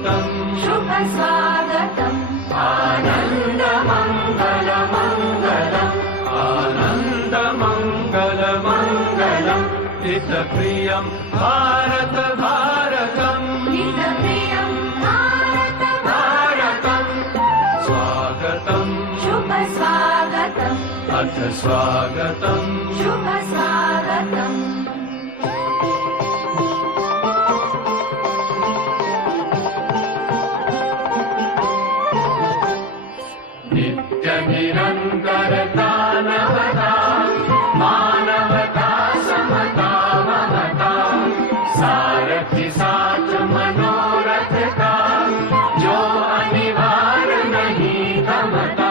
स्वागतम् शुभ स्वागतम् आनन्द मङ्गल मङ्गलम् आनन्द मङ्गल मङ्गलम् हितप्रियं भारत भारतम् हितप्रियं भारत भारतम् स्वागतम् शुभ स्वागतम् अथ स्वागतम् शुभ स्वागतम् नित्यनिरन्तरता नवता मानवता समता ममता सारथि साथ मनोरथ का जो अनिवार्य नहीं थमता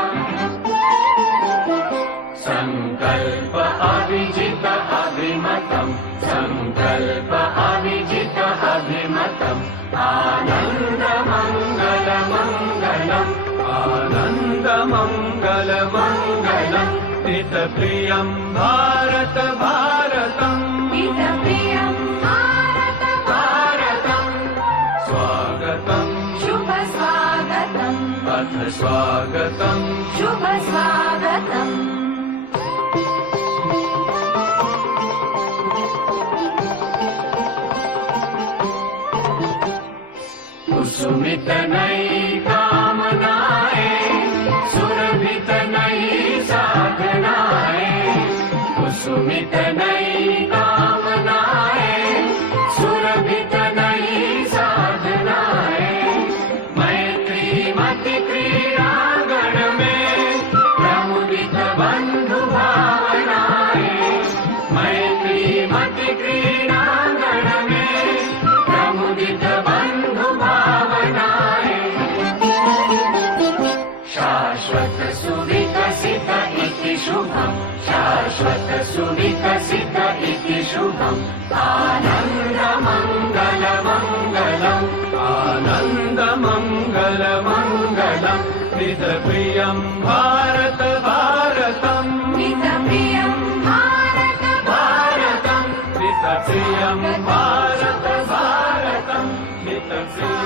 संकल्प अविजित अभिमतम् संकल्प अविजित अभिमतम् आनन्द मङ्गल मङ्गलम् आनन्द मङ्गल मङ्गलम् हितप्रियं भारत भारतम् हितप्रियं भारत भारतम् स्वागतम् शुभ स्वागतम् अथ स्वागतम् शुभ स्वागतम् कुसुमित नई कामनाएं सुरभित नई साधनाएं कुसुमित नई कामनाएं सुरभित नई साधनाएं मैत्री मति क्रीड़ांगण में प्रमुदित बंधु भावनाएं मैत्री मति क्रीड़ांगण में प्रमुदित बंधु शाश्वत सुविकसित इति शुभम् शाश्वत सुविकसित इति शुभम् आनन्द मङ्गल मङ्गलम् आनन्द मङ्गल मङ्गलम् हितप्रियं भारत भारतम् हितप्रियं भारत भारतम् हितप्रियं भारत भारतम् हितप्रियम्